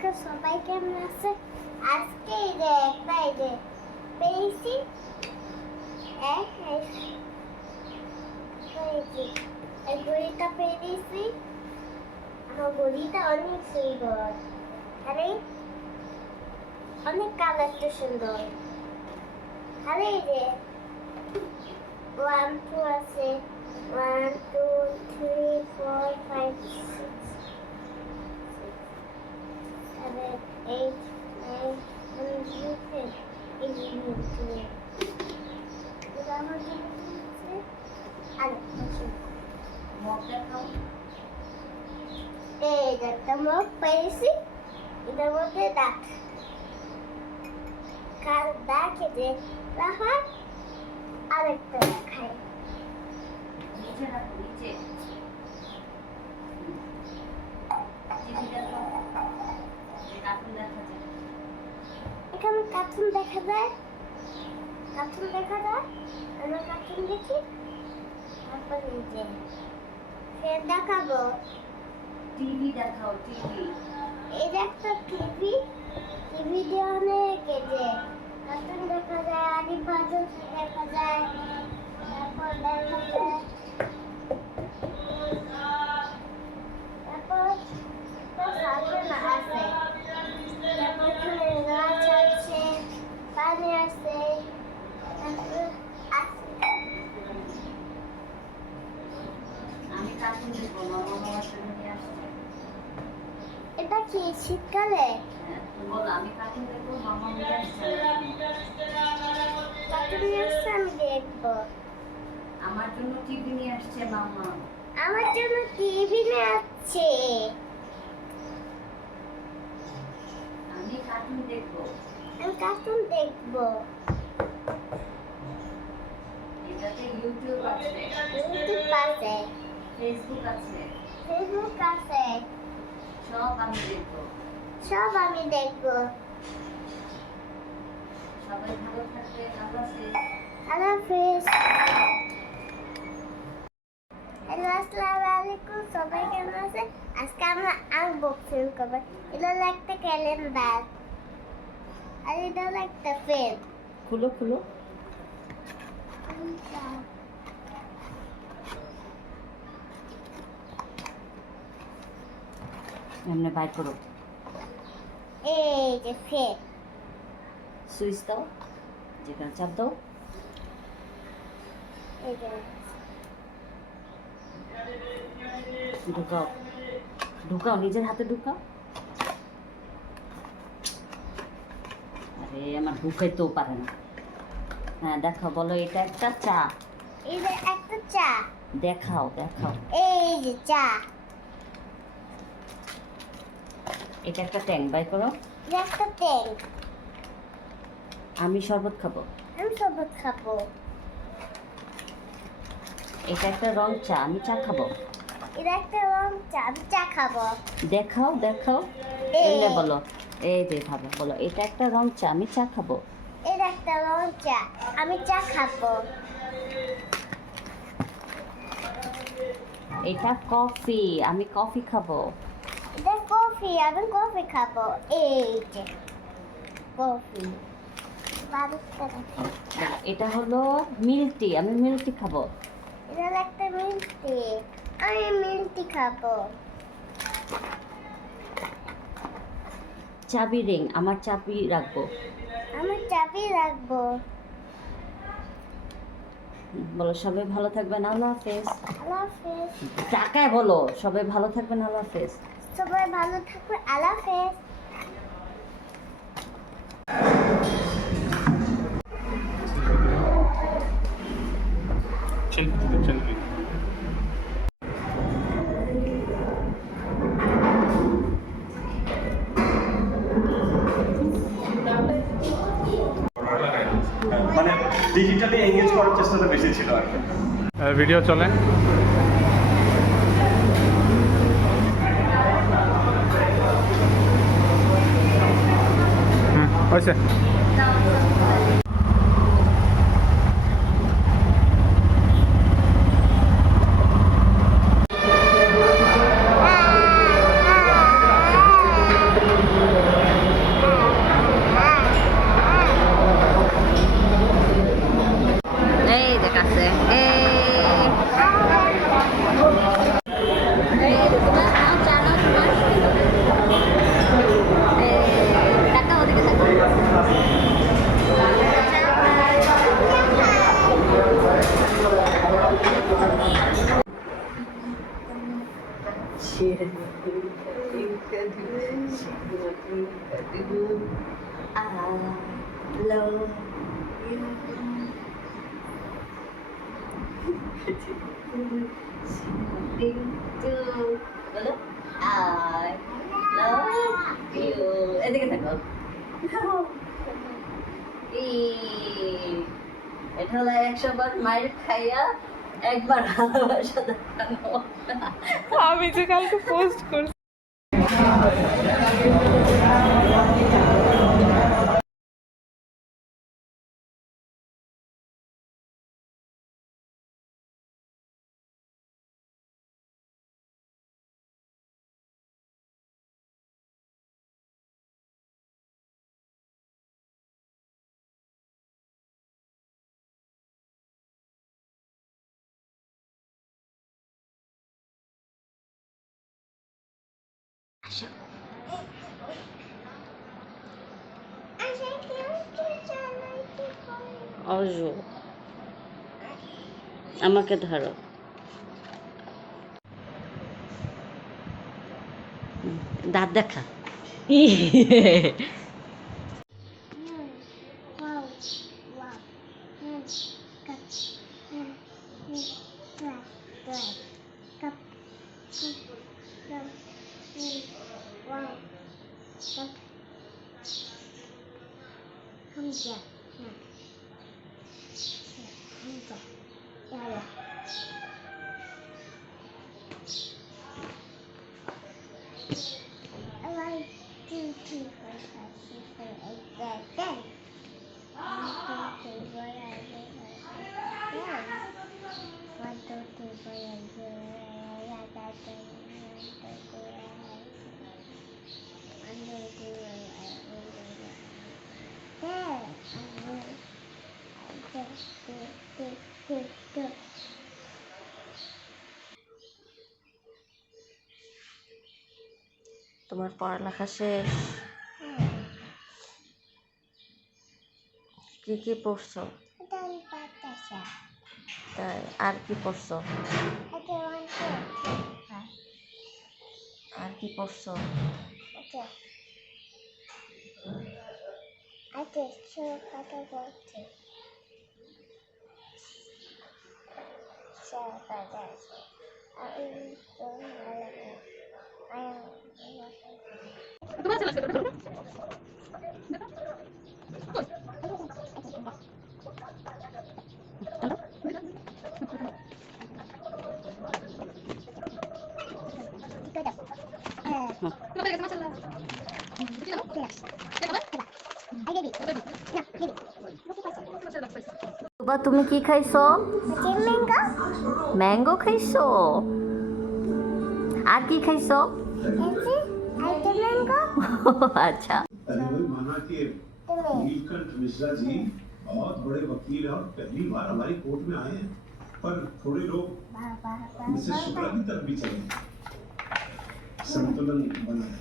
আলাইকুম সবাই কেমন আছে? আজকে এই যে পেয়েছি এই ঘড়িটা পেয়েছি। আমার ঘড়িটা অনেক সুন্দর, আরে অনেক কালারটা সুন্দর। আরে এই যে 1 2 আছে, 1 2 3 4 5 6 7 8 9 10 11 এটা আমার জন্য আছে। আরে মগ দেখাও। এই একটা মগ পেয়েছি, এটার মধ্যে দাগ যে রাখা আরেকটা দেখাই। নিচে রাখো, নিচে এখানে কার্টুন দেখা যায়, আমরা কার্টুন দেখি। তারপর নিচে ফের দেখাবো, টিভি দেখাও, টিভি। এই যে একটা টিভি দিয়ে অনেক এই যে কার্টুন দেখা যায়, আলিফ বাদল দেখা যায়, তারপর দেখা যায়, তারপর সাজানো আছে, তারপর গাছ আছে, পানি আছে, তারপর আমি কার্টুন দেখবো, মামা আমার জন্য নিয়ে আসছে। এটা কি শীতকালে? হ্যাঁ, বলো আমি কার্টুন দেখবো, মামা নিয়ে আসছে। কার্টুন নিয়ে আসছে, আমি দেখবো। আমার জন্য টিভি নিয়ে আসছে মামা। আমার জন্য টিভি নিয়ে আসছে। আমি কার্টুন দেখবো। আমি কার্টুন দেখবো। এটাতে ইউটিউব আছে, ইউটিউব আছে, ফেসবুক আছে, সব আমি দেখবো। আমি দেখবো। সবাই ভালো থাকবে, আল্লাহ হাফেজ। আল্লাহ হাফেজ। হ্যালো, আসসালামু আলাইকুম, সবাই কেমন আছে? আজকে আমরা আনবক্সিং করবো। এটা হলো একটা ক্যালেন্ডার, আর এটা হলো একটা পেন। খুলো খুলো। এমনি বাই করো। এই যে পেন, সুইচ দাও, যেখানে চাপ দাও। এই যে ঢুকাও, ঢুকাও, নিজের হাতে ঢুকাও। আরে আমার ঢুকাইতেও পারে না। হ্যাঁ দেখাও, বলো এটা একটা চা। এই যে একটা চা। দেখাও দেখাও। এই যে চা। এটা একটা ট্যাঙ্ক, বাই করো। এটা একটা ট্যাঙ্ক। আমি শরবত খাবো। আমি শরবত খাবো। এটা একটা রং চা, আমি চা খাবো। এটা একটা রং চা, আমি চা খাবো। দেখাও দেখাও, এমনি বলো। এই যে ভাবে বলো, এটা একটা রং চা, আমি চা খাবো। এটা একটা রং চা, আমি চা খাবো। এটা কফি, আমি কফি খাবো। এটা কফি, আমি কফি খাবো। এই যে কফি। এটা হলো মিল্টি, আমি মিল্টি খাবো। এটা হলো একটা মিষ্টি, আমি মিষ্টি খাবো। চাবি রিং, আমার চাবি রাখবো। আমার চাবি রাখবো। বলো সবাই ভালো থাকবেন, আল্লাহ হাফেজ। আল্লাহ হাফেজ। টাকায় বলো সবাই ভালো থাকবেন, আল্লাহ হাফেজ। সবাই ভালো থাকবে, আল্লাহ হাফেজ। সেলফি মানে ডিজিটালি এনগেজ করার চেষ্টাটা বেশি ছিল আর কি। ভিডিও চলে। হয়েছে। বলো আই লাভ ইউ। এদিকে থাকো। এটা হলো 100 বার মায়ের খাইয়া একবার ভালোবাসা দেখানো। আমি যে কালকে পোস্ট করছি। অজু আমাকে ধরো। দাঁত দেখা। তোমার পড়ালেখা শেষ? কি কি পড়ছো? তাই আর কি পড়ছো? আর কি পড়ছো? তুমি কি খাইছো? ম্যাঙ্গো খাইছো? আর কি খাইছো? अच्छा माना कि नीलकंठ मिश्रा जी बहुत बड़े वकील हैं और पहली बार हमारी कोर्ट में आए हैं, पर थोड़े लोग मिसेस शुक्ला की तरफ भी चले, संतुलन बना है।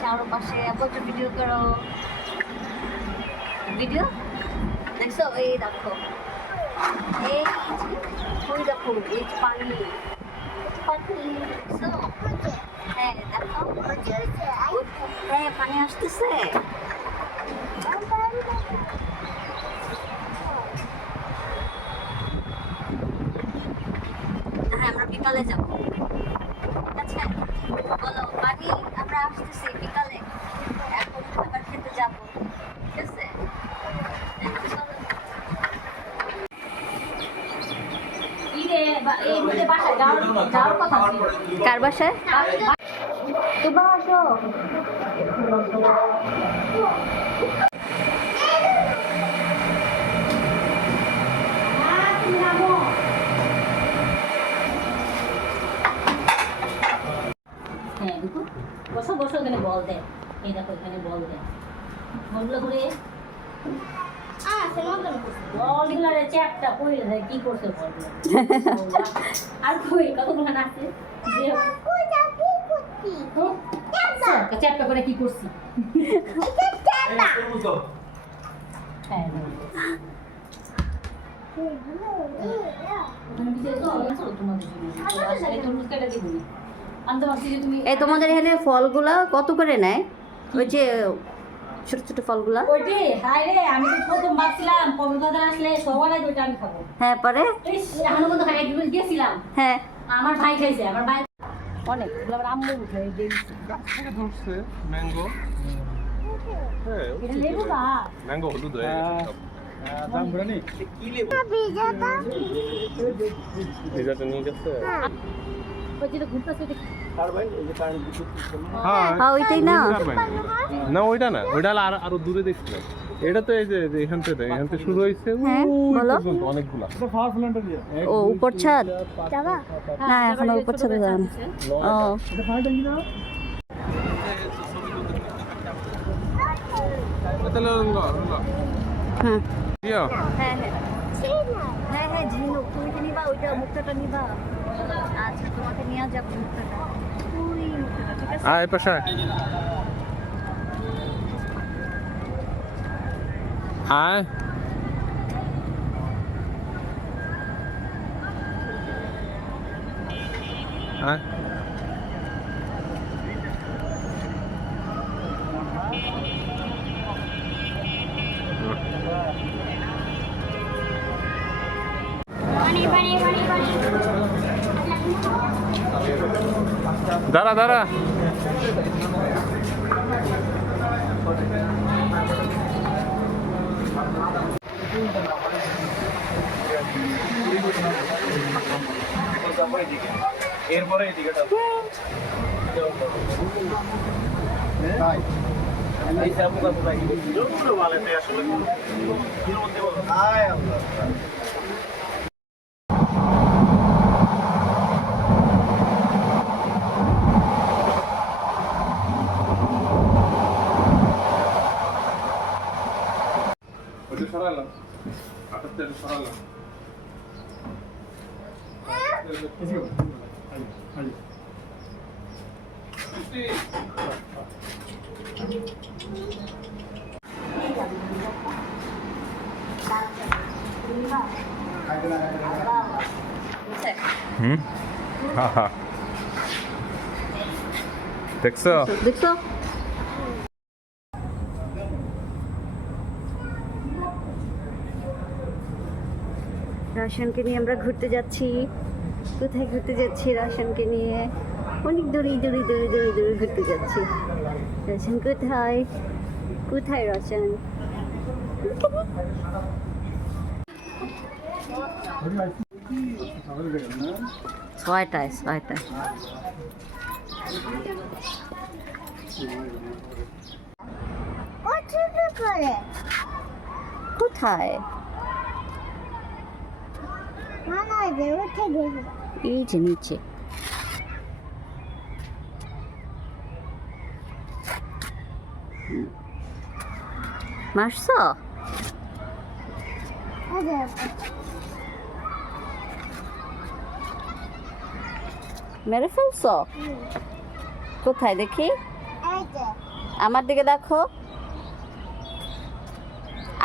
চারপাশে এত ভিডিও করো, ভিডিও দেখছো? এই দেখো, এই ওই দেখো, এই পানি দেখছো? হ্যাঁ দেখো, হ্যাঁ পানি আসতেছে। হ্যাঁ আমরা বিকালে যাবো, ঠিক আছে? বলো পানি, আমরা আসতেছি বিকালে, এখন খাবার খেতে যাবো, ঠিক আছে? কার বাসায়? তোমরা আসো। হ্যাঁ দেখো, বসো বসো, এখানে বল দেয়, এই দেখো এখানে বল দেয়, বলগুলো ঘুরে বলগুলো চ্যাপটা পড়ে যায়, কি করছে বলগুলো? আর কই কতগুলো আছে যে চ্যাপটা করে কি করছি এই তোমাদের এখানে ফলগুলা কত করে নেয় ওই যে ছোট ছোট ফলগুলা ওইটি হাই রে আমি তো প্রথম ভাবছিলাম কক্সবাজার আসলে সবার আগে ওইটা আমি খাবো হ্যাঁ পরে এখনো মতো খাই একদিন গেছিলাম হ্যাঁ আমার ভাই খাইছে আমার ভাই অনেক আমার আম্মু উঠে ধরছে ম্যাঙ্গো হ্যাঁ এটা লেবু না ম্যাঙ্গো হলুদ হয়ে গেছে দাম বড় নেই ভিজাটা ভিজাটা নিয়ে গেছে ওই যে ঘুরতেছে হ্যাঁ ওইটাই না না ওইটা না ওইটা আরো দূরে দেখছিলাম এটা তো এই যে এখান থেকে শুরু হয়েছে হ্যাঁ, ওই বলো। পর্যন্ত অনেকগুলা ও উপর ছাদ যাবা না এখন উপর ছাদে যান ও হ্যাঁ হ্যাঁ হ্যাঁ হ্যাঁ হ্যাঁ ঝিনুক তুমি কি নিবা ওইটা মুক্তাটা নিবা আচ্ছা তোমাকে নিয়ে যাবো মুক্তাটা ওই মুক্তাটা ঠিক আছে আয় পাশে আয় আয় দাঁড়া দাঁড়া এরপরে এদিকে সরালাম আটাতে সরালাম দেখছো দেখছো রাশনকে নিয়ে আমরা ঘুরতে যাচ্ছি কোথায় ঘুরতে যাচ্ছি রাশনকে নিয়ে অনেক দূরে দূরে দূরে দূরে দূরে ঘুরতে যাচ্ছি রাশন কোথায় কোথায় রাশন ছয়টায় করে কোথায় মনে হয় যে উঠে গেছে এই যে নিচে মারছো মেরে ফেলছো কোথায় দেখি এই যে আমার দিকে দেখো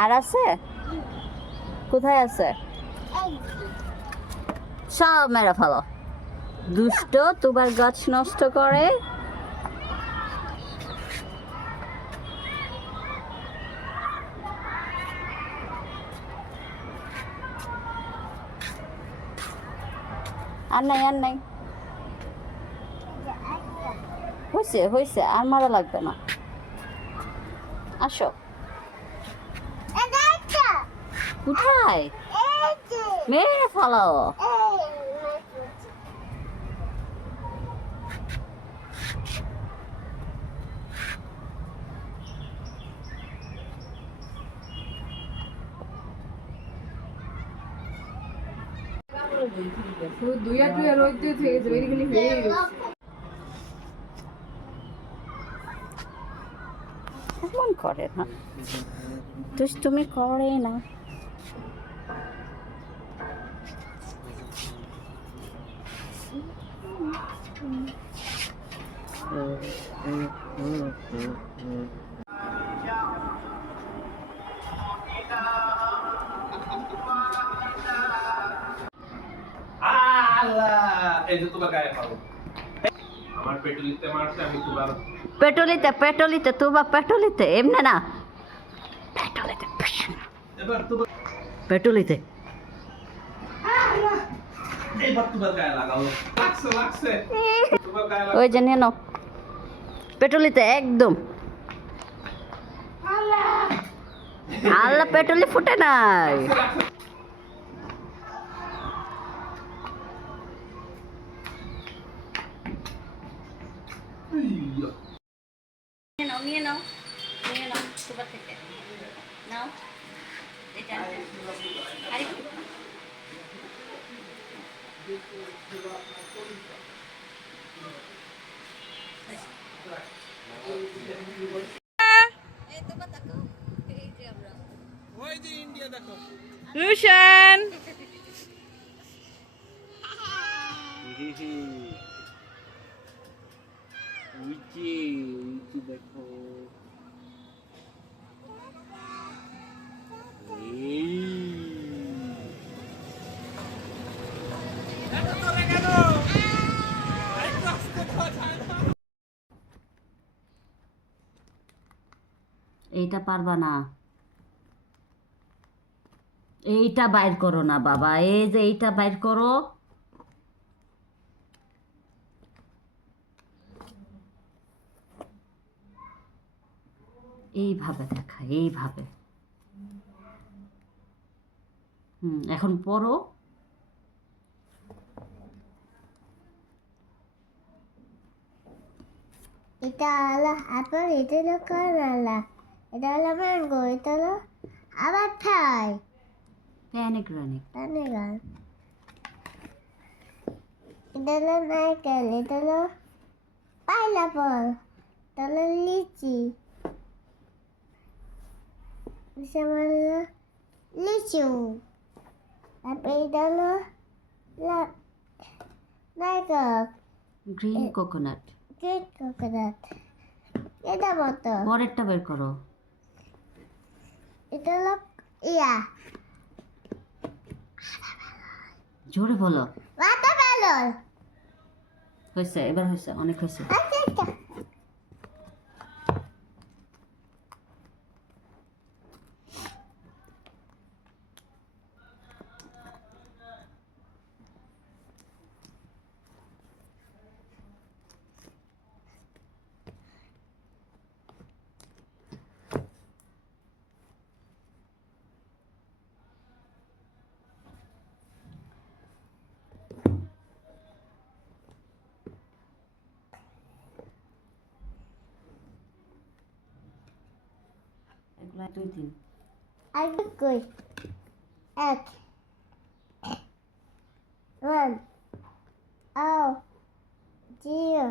আর আছে কোথায় আছে এই সব মেরে ফেলো দুষ্ট তোমার গাছ নষ্ট করে আর নাই হয়েছে আর মারা লাগবে না আসো এটা কোথায় এই যে মেরে ফেলো এমন করে না তুমি করে না এই যে তোমার গায়ে পাবো আমার পেটুলিতে মারছে আমি তোমার পেট্রোলিতে তুবা পেট্রোলিতে এমনি না পেট্রোলিতে এবার তোমার পেট্রোলিতে এইবার তোমার গায়ে লাগাও লাগছে তোমার গায়ে ওই যে নিয়ে নাও পেট্রোলিতে একদম আল্লাহ পেট্রোলি ফুটে নাই নিয়ে নাও সুপার থেকে নাও এটা আরেকটু রুশান দেখো এইটা পারবা না এইটা বাইর করো না বাবা এই যে এইটা বাইর করো এইভাবে দেখা এইভাবে এখন পড়ো এটা হলো আপেল, এটা হলো কমলা, এটা হলো ম্যাঙ্গো, এটা হলো আবার থাই প্যানিগ্রানিক পানিগাল, এটা হলো নারকেল, এটা হলো পাইনাপল, এটা হলো লিচি, এটা হলো লিচু, তারপর এটা হলো নারকেল, গ্রিন কোকোনাট গ্রিন কোকোনাট, এটা মতো পরেরটা বের করো এটা হলো ইয়া জোরে বলো ওয়াটারমেলন। হয়েছে এবার হয়েছে অনেক হয়েছে আচ্ছা আচ্ছা এগুলা 2 3 আর কই এক ওয়ান আও জিরো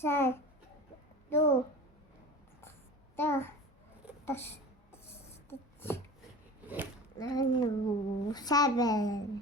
চার দু দশ 7